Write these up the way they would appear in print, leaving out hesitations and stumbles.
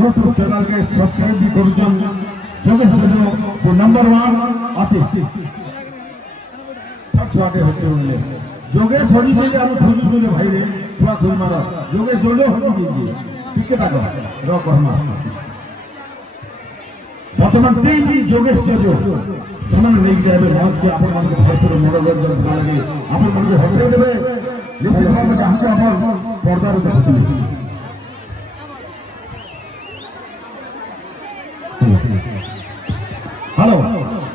YouTube channel के subscribe भी करुचन जोगेश जो नंबर 1 आर्टिस्ट छुआटे होते होंगे जोगेश हरी से हम खोजी खोले भाई रे छुआ खोज मारा जोगेश जोलो हरी दीजिए टिके टाका रो कहमा वर्तमान टीम जोगेश जो समान नहीं जाए मंच के आपण मान के भरपूर मनोरंजन लगे आपण मान के हंसे देबे निश्चित भाव में हमको अपन पर्दा रे देखुथि हेलो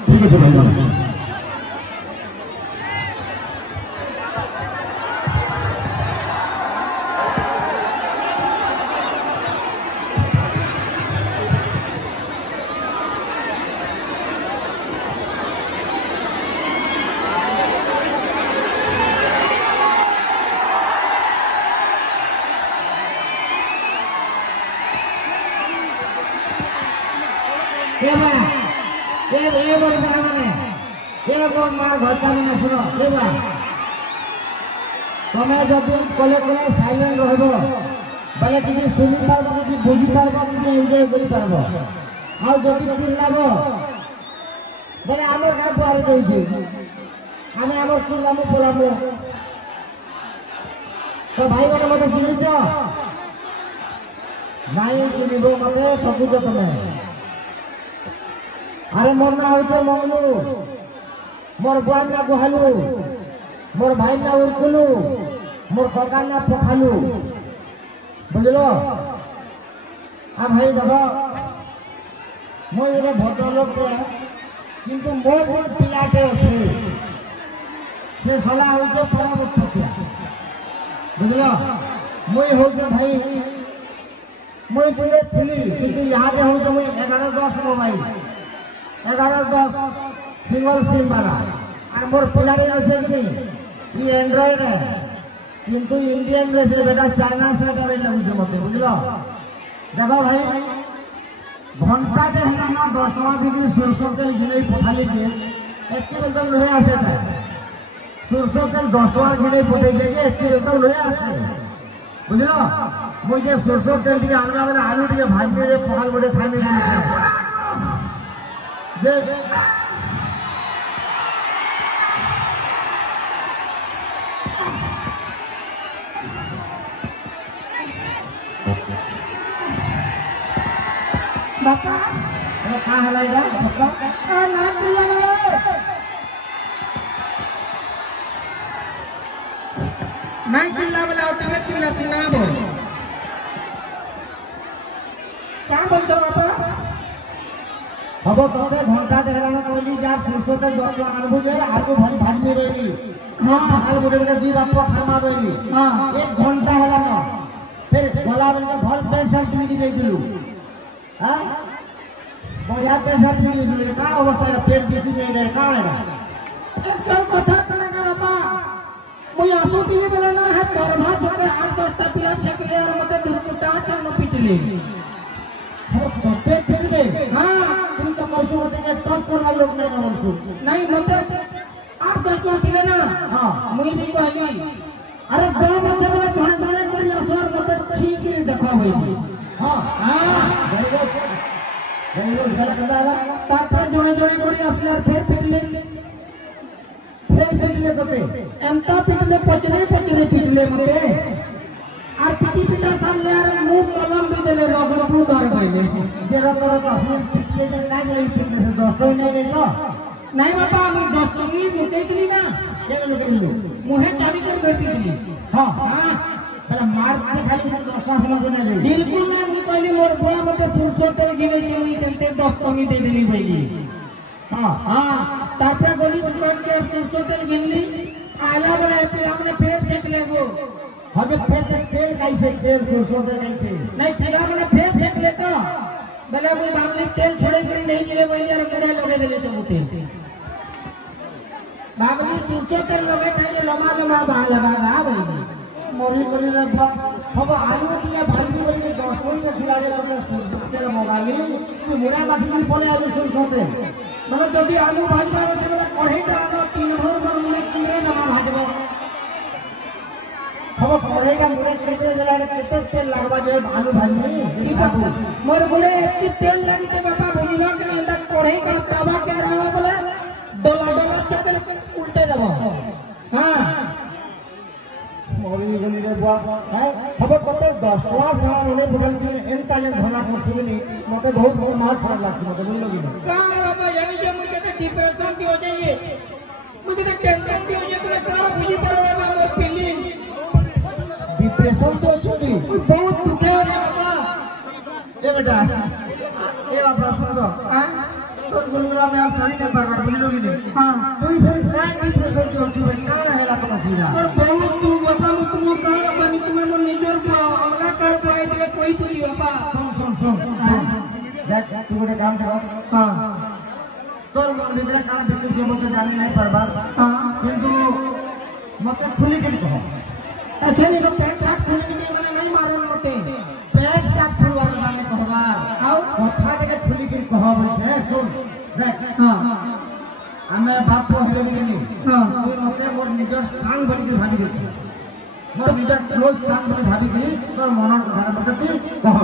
ठीक है भाई जान तुम्हें जब कले कले साइलेंट रहो बोले कि शुनि पार्ब कि बुझी पार्ब कि एंजॉय करि पार्ब आ जदि चिल्लाब बोले आमे का बुआरे जाइछे आमे हमर चिल्लामु बोलाबो तो भाई माने मते चिन्हिछ नहीं चिन्हिबो मते ठकुछ तमे अरे मोर ना होइछे मंगलू मोर बुआर ना गुहालू मोर भाई ना उर्कुलू मोर कका ना पखालू बुझलो आ भाई देखो मोर गोटे भद्रलोक किंतु मोर जे पिलाटे अछि से सला होइछे परमपतिया बुझलो मोय होइछे भाई मोय दिले थिली किंतु यहाँ जे होइछे मोय 11-10 मोबाइल 11-10 सिंगल सिम वाला और मोर पिलाड़ी अच्छे कि नहीं ये एंड्रॉइड है किंतु इंडियन रे से बेटा चाइना से डबे लगुचे मते बुझलो देखो भाई घंटा जे है ना 10 टका दीदी सरसों तेल गिने पठाली के एके बेतन लोहे आसे था सरसों तेल 10 टका गिने पठे के एके बेतन लोहे आसे बुझलो मोय जे सरसों तेल दिके आलू वाला आलू दिके भाजी रे पखाल बड़े खाने जे बापा अरे कहाँ है लाइडा बस्ता ना किला नहीं किला वाला उठे किला सिना बोल क्या बोलছো बापा अब तोते घंटा देखला कहली जार सरसों तेल 10 टका आलू जे आलू भाजी भाजी में बेली हां आलू बोले बेटा दुई बाप खामा बेली हां 1 घंटा होला न फिर बोला बोले भल पेंशन किनी दे दिलु हां बढ़िया पेंशन किनी दे दिलु का अवस्था है पेट दिसि जे रे का है एक चल कथा करेगा बापा मुई आसो दिए बेला ना है दरभा छोटे 8-10 टा पिला छकले और मते दुर्कुटा चन पिटले हो तोते पिटले हां तुम तो मौसम से के टच करवा लोग नहीं ना बोलसु नहीं मते 8-10 टका दिले ना हां मुई भी कहली अरे दो बच्चे वाला छोड़े छोड़े करी असर मते ठीक रे देखा होई हां हां गरीब गला कदाला तापर जोड़े जोड़े करी असले फिर पिटले तोते एंता पिटले पचरे पिटले मते और पिटी पिला साले यार मुंह कलम भी देले लगलो तू डर गइले जेरा तोरा तो असली पिटले जे ना गई पिटले से 10 टका नहीं गई तो नहीं बाबा हम 10 टकी मुते दिली ना ये लोग करिलो मुहे चाबी कर करती दिली हां हां पहले मार के खाली 10 टका समझ में नहीं बिल्कुल ना मुई कहली मोर बुआ मते सरसों तेल गिने छी मुई तंते 10 टकी दे देली भइली हां हां तापर गली दुकान के सरसों तेल गिनली आला वाला पे हमने फिर छेक लेगो हजे फिर तेल कैसे तेल सरसों तेल कैसे नहीं फिर हमने फिर छेक लेता बोले मुई बामली तेल छोड़े करी नहीं जिले बोली और मुड़ा लगे देले सब तेल बाबली सरसों तेल लगे थे लमा लमा बा लगा बोली मोरी करी रे अब आलू दिया भाजी करी के 10 टका खिला दे तो सरसों तेल मगाली तू मुड़ा बाकी पड़े आलू सरसों तेल मतलब जब आलू भाजबा से मतलब कढ़ी टा आना 3 भर मुझे चिंगरे नमा भाजबो हम कढ़ाई का मुड़े केते जला केते तेल लागबा जे आलू भाजी ई बाबू मोर गुड़े एत्ती तेल लगी छे बाबा बुझिलो कि नहीं एंदा कढ़ाई का तवा के रहा बोले डोला डोला चकल उल्टे देबो हां मोरी गनी रे बुआ है हम कते 10 टका साला ओने बुझल कि एंता ले धोला को सुनली मते बहुत मार खराब लागसी मते बोल लगी का बाबा यानी जे मुझे तो डिप्रेशन की हो जाइए मुझे तो टेंशन की हो जाए तो का बुझी पर बाबा मोर फीलिंग डिप्रेशन तो छुटी बहुत दुखे हो बाबा ए बेटा ए बाबा सुन दो हां तो गुलगुला में आप सारी ने बर्बाद बोल लोगी नहीं हां तू फिर काय डिप्रेशन की होची भाई का रहेला तो असुविधा और बहुत तू बाबा तुम का बनी तुम्हें मन निजर हमला कर पाए दिले कोई तुली बाबा सुन देख तू गोटे काम कर हां तोर मन भीतर काना बितु जे मते जानि नहीं परबार हां किंतु मते खुली के कहो अच्छा नहीं तो पैंट शर्ट खोल के दे माने नहीं मारन मते पैंट शर्ट खुलवा के जाने कहबा आओ कथा के खुली के कहो बोल छे सुन देख हां हमें बाप हेले बिनी हां तू मते मोर निजर सांग बन के भाबी दे मोर निजर क्लोज सांग बन भाबी करी तोर मन कथा मते तू कह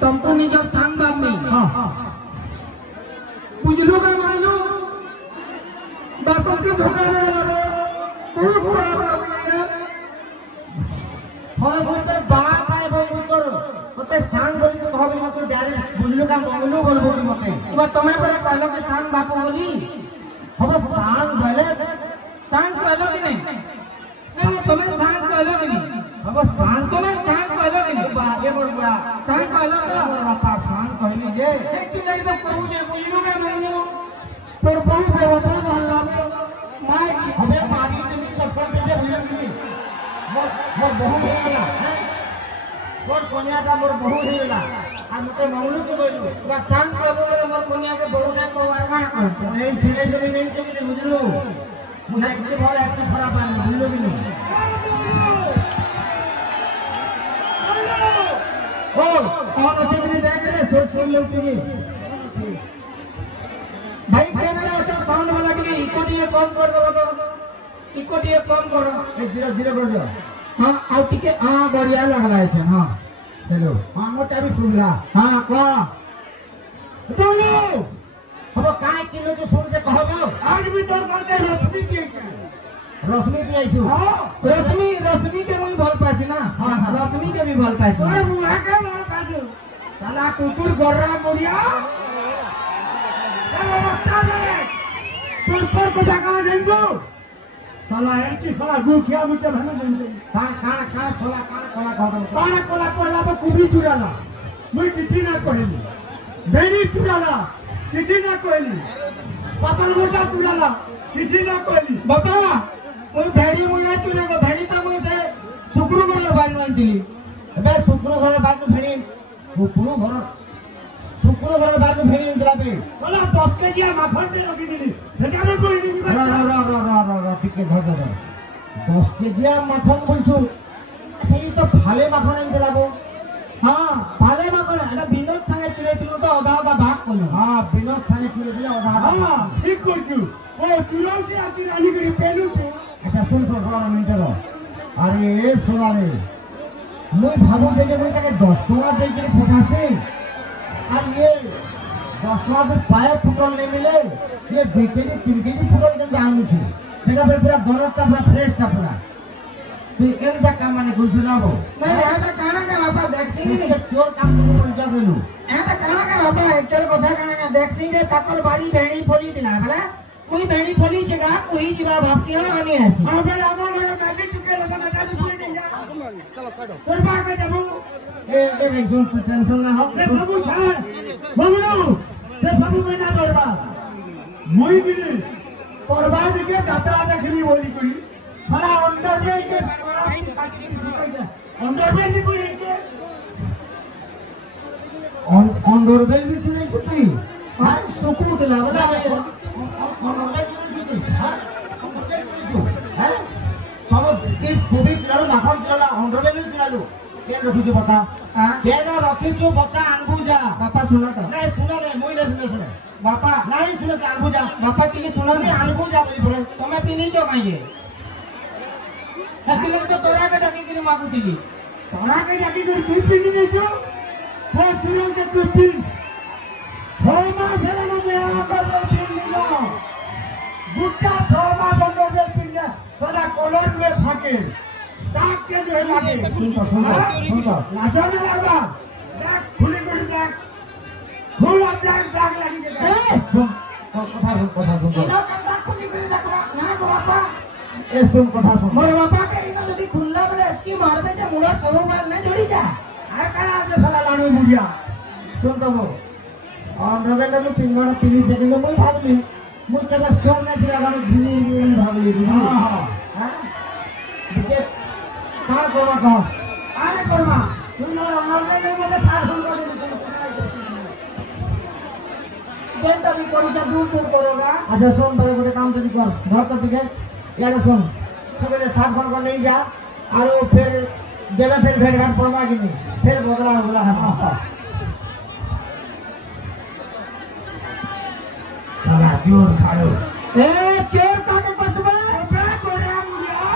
तुमको निजर सांग बाप में हां बुझलो का मानो दसों के धोखा लगे बहुत बड़ा प्रॉब्लम है और बोल तेरे बाप आए बोल तोर मते सांग बोली के कहबी मते डायरेक्ट बुझलो का मंगलो बोलबो की मते वो तुम्हें पर कहलो के सांग बापू बोली हम सांग बोले सांग कहलो कि नहीं तुम्हें सांग कहलो कि नहीं हम सांग तुम्हें सांग कहलो कि नहीं बागे बोल गया सांग कहलो का मोर बापा सांग कहली जे एक दिन नहीं तो कहू जे बुझलो का मंगलो पर बहुत बेवफा भला माय हमें मारी के नीचे चप्पल दे दे बुझलो की मोर बहु हेला मोर कोनियाटा मोर बहु हेला आ मते मंगलू के बोलू वो सांग कहलो मोर कोनिया के बहुत है को आका नहीं छिले तो नहीं छिले बुझलो मुझे इतने भर इतने खराब है बुझलो की नहीं ओ कौन अच्छे भी देख रहे सोच सुन लो तुझे भाई केना रे अच्छा साउंड वाला के इको टीए कम कर दो तो इको टीए कम करो ए जीरो जीरो कर दो हां आउ टिके हां बढ़िया लगला है हां हेलो हां मोटा भी सुनला हां का बोलो हम काय किलो जो सुन से कहबो आज भी तोर करते रश्मि के रश्मि दिया छु हां रश्मि के मुई भल पाछि ना हां रश्मि के भी भल पाछि अरे मुहा के भल पाछु साला कुकुर गररा मोरिया अरे बता दे पर को जाका देंगो साला ऐसी साला गुखिया मुझे भन देंगे कान खोला कोला तो कुबी चुराला मुई किछि ना कहली बेनी चुराला किछि ना कहली पतल मोटा चुराला किछि ना कहली बाबा मुई भेड़ी मुना चुने को भेड़ी ता मुई से शुक्र घर बानु आंतिली एबे शुक्र घर बानु भेड़ी शुक्र घर बानु भेड़ी इंद्रा पे बोला 10 केजी माखन दे रखी दिली सेटा में कोई नहीं रा टिके धर 10 केजी माखन बोलछु अच्छा ये तो भाले माखन इंद्रा बो हां भाले माखन एटा विनोद संगे चुने दिलु तो आधा आधा भाग करलो हां विनोद संगे चुने दिला आधा हां ठीक करछु ओ चुराव के आती रानी करी पेलु छु अच्छा सुन मिनट रो अरे सुना रे मुई भाबू से मुई ताके 10 टका दे के पठासे और ये 10 टका दे पाए फुटल नहीं मिले ये 2 केजी 3 केजी फुटल के दाम छी सेटा पे पूरा गरत का पूरा फ्रेश का पूरा तू एम जा काम माने गुल सुनाबो नहीं एटा काना के बाबा देखसी इसके चोर काम को पहुंचा देलु एटा काना के बाबा एक्चुअल कथा काना के देखसी जे ताकर बाड़ी भेड़ी फोली दिला भला कोई भेड़ी फोली छेगा कोई जीवा भापसी आनी आसी हां फिर हमर लगे मैगी चुके लगा ना कोई नहीं जा चलो छोड़ो कोई बात के जाबू ए भाई सुन टेंशन ना हो ए बाबू छे बाबू से बाबू में ना करबा मुई भी परबाद के जात्रा देखली बोली करी सारा अंडर में के अंडर में नहीं कोई के अंडरवेल भी सुनै सुती हां सुकू दिला बला अंडरवेल सुनै सुती हां अंडरवेल सुनै हां सब के कोबी लारो माखन चला अंडरवेल सुनालु केन रखिछु बता केन रखिछु बता अनबुजा बापा सुना तो नहीं सुना नहीं मोई नहीं सुने बापा नहीं सुने तो अनबुजा बापा टिके सुना नहीं अनबुजा बोली बोले तुम्हें पिनी जो काई हतिले तो तोरा के डाकी के मागु दिली तोरा के डाकी के तू पिन नहीं जो वो सुनो के तू पिन 6 मास है ना मैं आकर पिन लो गुट्टा 6 मास अंदर पिन जा तोरा कॉलर में फाके ताक के जो है लागे सुन लाजा में लगा डाक खुली गुड़ी डाक फूल डाक डाक लगी के कथा सुन इनो कंदा खुली गुड़ी डाकवा ना बापा ए सुन कथा सुन मोर बापा के इनो जदी खुल्ला बोले की मारबे जे मुड़ा सब माल नहीं जोड़ी जा आ करा जे साला लाडू मुड़िया सुन तो वो और नवेंद्र में पिंगरा पिली से तो मैं भागली मुझ के बस सोन नहीं दिया गाना भिनी भागली हां हां देखिए का कोवा का अरे कोवा तुम नवेंद्र में साथ सुन कर जेन तभी करू जा दूर दूर करोगा अच्छा सुन बड़े बड़े काम जल्दी कर घर कर दिखे यार सुन ठीक है 60 फन कर नहीं जा और फिर जगह फिर भेड़ घाट पड़वा कि नहीं फिर बगला है साला चोर खाड़ो ए चोर का के कसबे अबे कोरा मुड़िया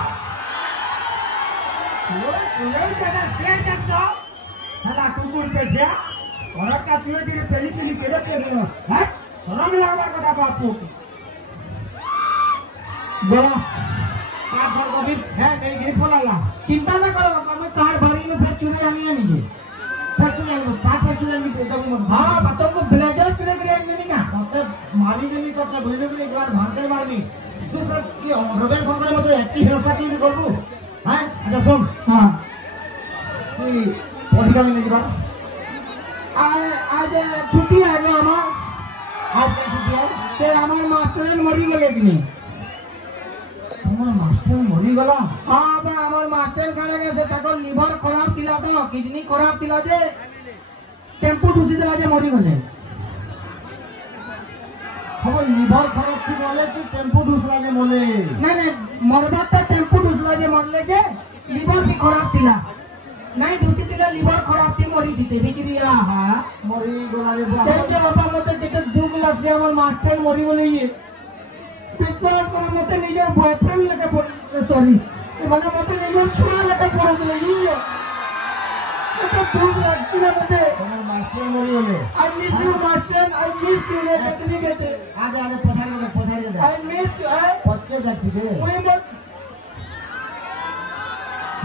चोर जगह से तक तो साला कुकुर पे गया और का तू जी पहली केले पे है शरम लागवा कदा बापू बोला साफ भर को भी है नहीं गिर फोला चिंता ना करो बापा मैं कार भरी में फिर चुने आनी है मुझे फिर चुने साफ पर चुने नहीं तो मत हां बताओ को ब्लेजर चुने के लिए नहीं का मतलब मानी के नहीं करता भइले भी एक बार भांते मारनी दूसरा की रवेल फोन करे मतलब एक्टिव हेल्प की भी करबू हां अच्छा सुन हां कोई पॉलिटिकल में जीवा आज छुट्टी आ गया हमार आज की छुट्टी है ते हमार मास्टर मरी गए कि नहीं তোমার মাস্টার মরি গলা हां बा हमार मास्टर करे के से ताको लिवर खराब थिला तो किडनी खराब थिला जे टेम्पो डुसी देला जे मरी गले খবর লিভার খারাপ কি বলে কি টেম্পো ডুসলা যে বলে नहीं नहीं मरबा तो टेम्पो डुसला जे मरले जे लिवर भी खराब थिला नहीं डुसी थिला लिवर खराब थी मरी थी बिचरी आहा মরি গলা রে जे बाबा मते केते दुख लागसे हमार मास्टर मरी गले ये विश्वास करो मते निजर बॉयफ्रेंड लगे सॉरी माने मते निजर छुआ लगे पड़ो लगी ये तो दुख लगती है मते তোমার মাস্টার মরি গলে I miss you master I miss you रे कितनी कहते আজ আজ পছাড়ে দে I miss you I পছকে যা ঠিক है कोई मत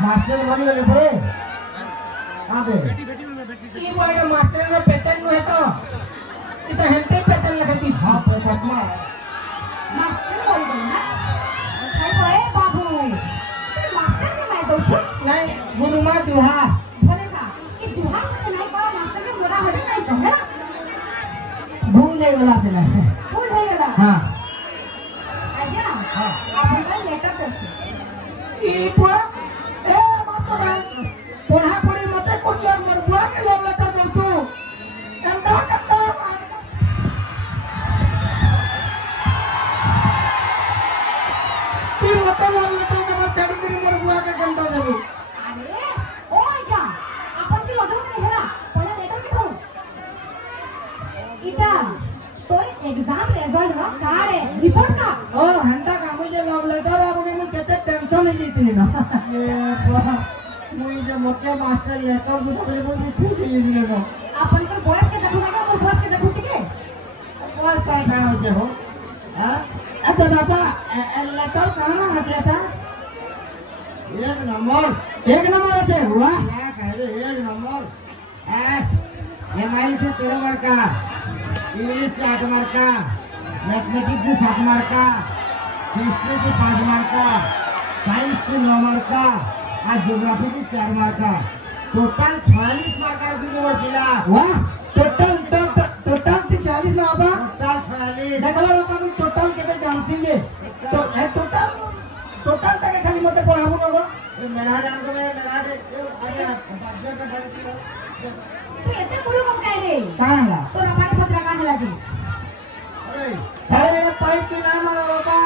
মাস্টার মরি গলে পরে আবে ये वो है मास्टर ने पैटर्न में है तो इतना हेल्थे पैटर्न लगती हां परमा मास्टर बोल गए ना काय होय बाबू मास्टर के मैं दोस्त नहीं गुरुमा जुहा बोले का कि जुहा से नहीं का मास्टर के बोला हो नहीं तो है ना भूल नहीं गला से ना भूल हो गया हां आजा हां अपन का लेटर कर ये पर ए मास्टर पढ़ा पढ़ी मते कुछ और मरबुआ के लोग लेटर दो तू कंदा फिर मते लोग लेटर के बाद चढ़ी कर मरबुआ के कंदा देबो अरे ओ आजा अपन की ओजन के हेला पहले लेटर के करो इटा तो एग्जाम रिजल्ट हो कार्ड है रिपोर्ट का ओ हंता का मुझे लव लेटर आ गई मैं कितने टेंशन नहीं लेती ना मुझे मोटे मास्टर लेटर दे बोले मुझे खुश ही दिले ना अपन के बॉयज के देखो ना और बॉयज के देखो ठीक है कौन सा गाना से हो हां अब बाबा लेटर कहां ना था एक नंबर है हुआ क्या कह रहे एक नंबर एमआई से 13 मार्क का इंग्लिश से 8 मार्क का मैथमेटिक्स से 7 मार्क का हिस्ट्री से 5 मार्क का साइंस से 9 मार्क का और ज्योग्राफी से 4 मार्क का टोटल 46 मार्क का दिए पिला वाह टोटल 40 ना बाबा टोटल 46 देखलो बाबा मैं टोटल केते जानसिंगे तो ए टोटल तक खाली मते पढ़ाबो न ये मेरा जान को मेरा दे अरे सब्जेक्ट का पढ़ती तू एते पुरो कब काय रे काला तो रपाने पत्र का हेला जी अरे अरे पाइप के नाम है बाबा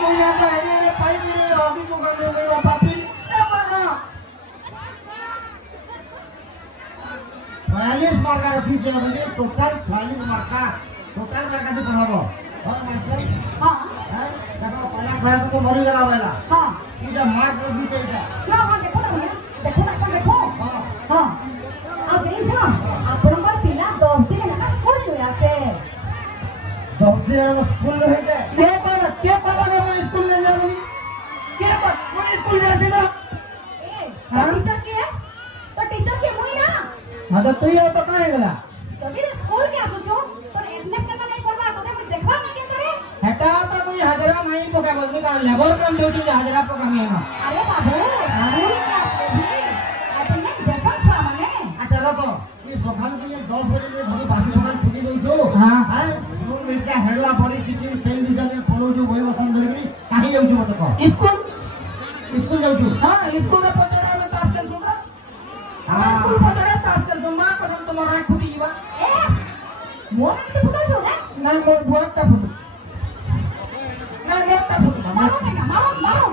मुझे तो है पाइप नहीं होगी को कर दो बाबा फिर ए बाबा 46 मार्क का फीस है मुझे टोटल 46 मार्क का टोटल मार्क का पढ़ाबो हां मास्टर हाँ देखो पहला खाया तो मरी गला वाला हाँ इधर मार कर दी चलता हाँ हाँ देखो ना भैया देखो ना अपन देखो हां हाँ अब देखो ଆପଣଙ୍କର ପିଲା 10 ଦିନ ହେଲା ସ୍କୁଲ ରୁ ଆସେ दौड़ते हैं स्कूल में है के पाला के मैं स्कूल ले जाऊंगी के मैं स्कूल जा सीधा ए हाँ? टीचर के है तो टीचर के मुई ना हां तो तू ये तो काहे गला ଯଦି ସ୍କୁଲ के आसु छो तो एटनेस करना नहीं पड़वा तो मुई देखबा नहीं के करे हेटा तो मुई हाजरा नहीं पका बोलनी का लेबर काम देउची जे हाजरा पकामी है ना अरे बाबू स्कूल के आसले भी अटेंडेंस देखन छुआ माने अच्छा रहो ये सकाल के लिए 10 बजे से घरी बासी पकाल छुट्टी दई छो हाँ। हैं रूम में क्या हेडवा पड़ी चिकिन पेन दिजा ने पढो जो वही बतन धरबी काहे जाउ छु मत कह स्कूल स्कूल जाउ छु हां स्कूल में पचड़ा में ताश खेल दूंगा हां स्कूल पचड़ा ताश खेल दूंगा कसम तुम्हारा रात फुटी जीवा ए मोर के फुटो छो ना नहीं मोर बुआटा फुटू नहीं मोटा फुटू मारो ना मारो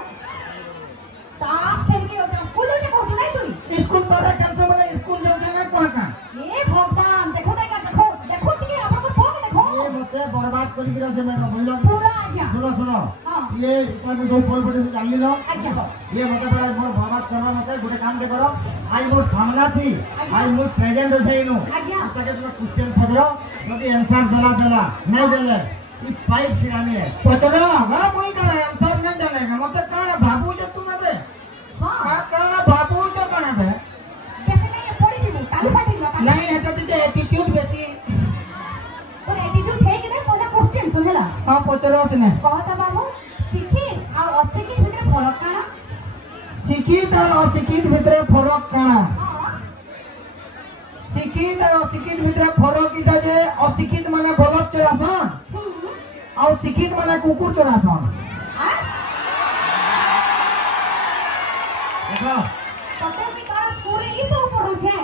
ताप खेल के होता स्कूल के को नहीं तुई स्कूल तोरा कैसे बोले स्कूल जाऊ के ना कोहा का ए भगवान देखो देखो कि अपन को फोन देखो ये मते बर्बाद करी गिरा से मैं बोलो पूरा आज्ञा सुनो सुनो हाँ। ये इतना भी दो पॉइंट पड़े जान ली लो आज्ञा ये मते बड़ा मोर बर्बाद करना मते गोटे काम के करो आज मोर सामना थी आज मोर प्रेजेंट हो सही नो आज्ञा ताके तुम क्वेश्चन पढ़ो यदि आंसर देला नहीं देले ई पाइप सिरानी है पचड़ा हां कोई का आंसर नहीं जानेगा मतलब काना बाबू जो तुम बे हां हां काना बाबू जो काना बे जैसे नहीं ये पड़ी जीवो काली फाटी लो नहीं है तो तुझे एटीट्यूड बेसी तो एटीट्यूड है कि नहीं पहला क्वेश्चन सुनेला हां पचड़ा से नहीं कहता बाबू शिक्षित और अशिक्षित ভিতরে फरक काना शिक्षित और अशिक्षित ভিতরে फरक काना हां शिक्षित और अशिक्षित ভিতরে फरक इटा जे अशिक्षित माने बलद चरासन और शिक्षित माने कुकुर चरासन देखो तते भी काना स्कूल रे ई सब पढो छे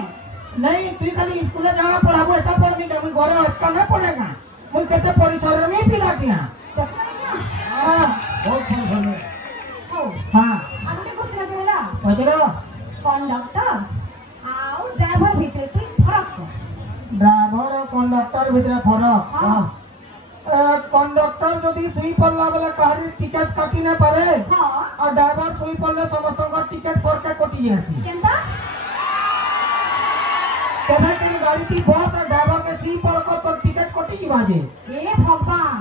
नहीं तू खाली स्कूल जाना पढ़ाबो एटा पढ़बी का मुई घरे अटका नहीं पड़ेगा मुई केते परिसर में पिला किया देखो ना हां बहुत फल फल हो हां आगुटे क्वेश्चन सुनेला पचड़ा कंडक्टर आउ ड्राइवर ভিতরে তুই फरक कर ड्राइवर और कंडक्टर ভিতরে फरक हां कंडक्टर যদি সুই পড়লা বলে কাহারি টিকেট কাটি না পারে हां আর ড্রাইভার সুই পড়লে সমস্তଙ୍କ টিকেট করকে কটি আসি केंता तबे तुम गाड़ी की बस और ड्राइवर के सुई पड़ को तो टिकेट कटी बाजे ए भगवान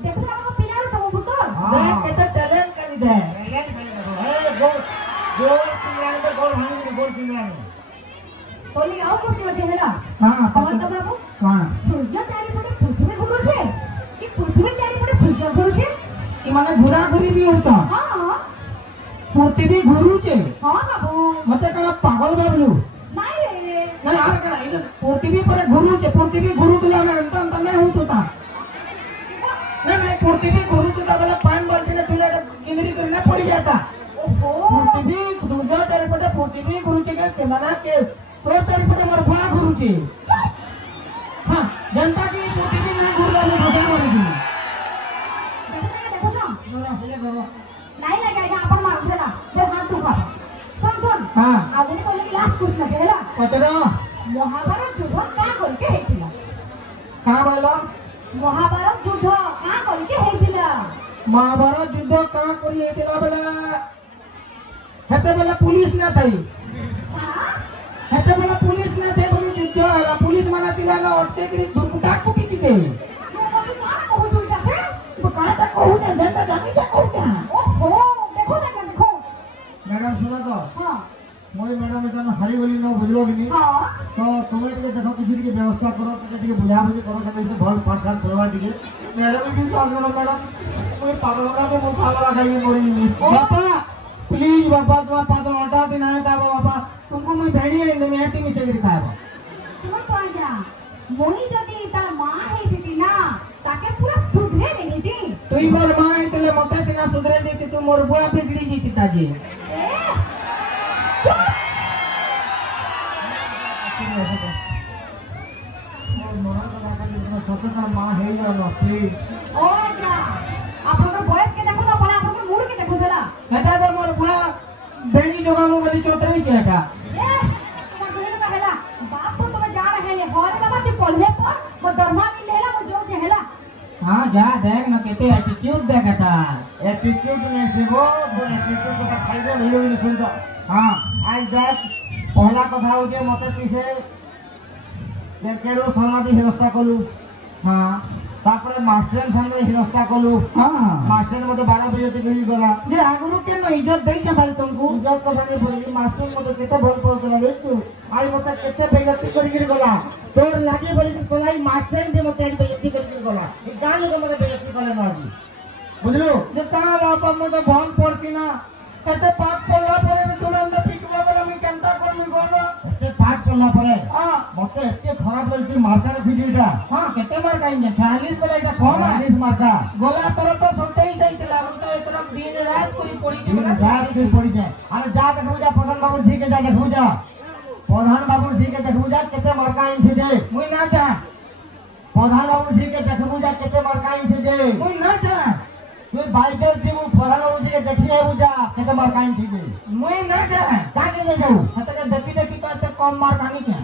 देखो ना हमको पिलार सब भूतर देख केते टैलेंट करी दे ए गोल पिंगरानी पे गोल भानी गोल पिंगरानी तोली आउ क्वेश्चन छेला हां कहता बाबू हां सूर्य चारिपटे पृथ्वी घुरू छे कि पृथ्वी चारिपटे सूर्य घुरू छे ई माने घुरा घुरी भी होता हां पृथ्वी घुरू छे हां बाबू मते का पागल बाबलू नहीं रे नहीं आर करा इधर पृथ्वी पर घुरू छे पृथ्वी घुरू तुला में अंत अंत नहीं होता नहीं पृथ्वी घुरू तुला वाला पान बाल्टी ने तुला गिनरी करना पड़ जाता ओहो पृथ्वी सूर्य चारिपटे पृथ्वी घुरू छे के माना के तोर चारिपटे मोर बुआ घुरू छे हां जनता की पृथ्वी ना घुरला में भगा मारी छी देखो ना नहीं लगेगा अपन मार देला फिर हाथ टूटा सुन हां आगुटे तो लगी लास्ट क्वेश्चन छेला पचड़ा महाभारत युद्ध का करके हेतिला का बोला महाभारत युद्ध का करके हेतिला महाभारत युद्ध का करी हेतिला बेला हेते बेला पुलिस ना थई हां हेते बेला पुलिस ना थे बोली युद्ध होला पुलिस माना तिला ना अटके करी दुर्कुटा कुटी दिते तू बोली कौन कहू छुटा से तो काटा कहू जे घंटा जानी जा कहू जा ओहो देखो मैडम सुनो तो हां मोई मैडम इतना हरी बोली न बुझलो कि नहीं हां तो तुम्हें टिके देखो किसी की व्यवस्था करो टिके बुझा बुझी करो के से भल पाठशाल करवा टिके मैडम भी साथ करो मैडम कोई पागलरा के मुसाफरा खाइए मोरी बाबा प्लीज बाबा तुम पागल हटा दे ना का बाबा तुमको मैं भेड़ी है मैं हेती में से खाएबा सुनो तो आज्ञा मोई जदी तार मां हेतिती ना ताके पूरा सुधरे देनी थी तुई मोर मां इतले मते से ना सुधरे देती तू मोर बुआ बिगड़ी जीती ताजी ए चुप सतत मां है ना प्लीज ओ आज्ञा आपन बॉयज के देखो ना पड़ा आपन मूड के देखो देला हटा दे मोर बुआ बेनी जोगामो वाली चोटरी छे का ए तुम कहले का हेला बाप को तुम जा रहे हैं हरे बाबा तू पढ़ले पर वो दरमा मिलेला वो जो हेला हां जा देख ना केते एटीट्यूड देखता एटीट्यूड नहीं से वो तो एटीट्यूड का फायदा वीडियो में सुन दो हां आज देख पहला कथा हो जे मते पीछे केरो समाधि हिरस्ता कलु हां तापरे मास्टर सामने हिरस्ता कलु हां मास्टर मते 12 बजे तक गई गला जे आगुरु के न इज्जत देई छ भाई तुमको इज्जत कथा नहीं पड़ी मास्टर मते केते भल पड़तला देखछु आज मते केते बेइज्जती करी गिर गला तोर लागी बली सलाई मास्टर भी मते बेइज्जती करी गिर गला ई गाल लोग मते बेइज्जती करे न आज बुझलो जे ताला पर में तो भल पड़ती ना एते पाप पड़ला पर भी तुरंत पिटवा वाला मैं केनता करमी गोनो एते पाठ पड़ला परे हां मते एते खराब लगती मारता रे फिजीटा हां केते मार काइने 46 वाला एटा कम है 40 मारता गोला तरफ तो सोटे ही जाइतला हम तो एक तरफ दिन रात पूरी पड़ी दिन रात फिर पड़ी जाए अरे जा देखू जा प्रधान बाबू जी के जा देखू जा प्रधान बाबू जी के देखू जा केते मारकाइन छे जे मुई ना जा प्रधान बाबू जी के देखू जा केते मारकाइन छे जे मुई ना जा तू बाइजर जी वो प्रधान बाबू जी के देखिए बुझा केते मारकाइन छे जे मुई ना जा काहे ले जाऊ हतके देखी देखी तो कम मार कानी छे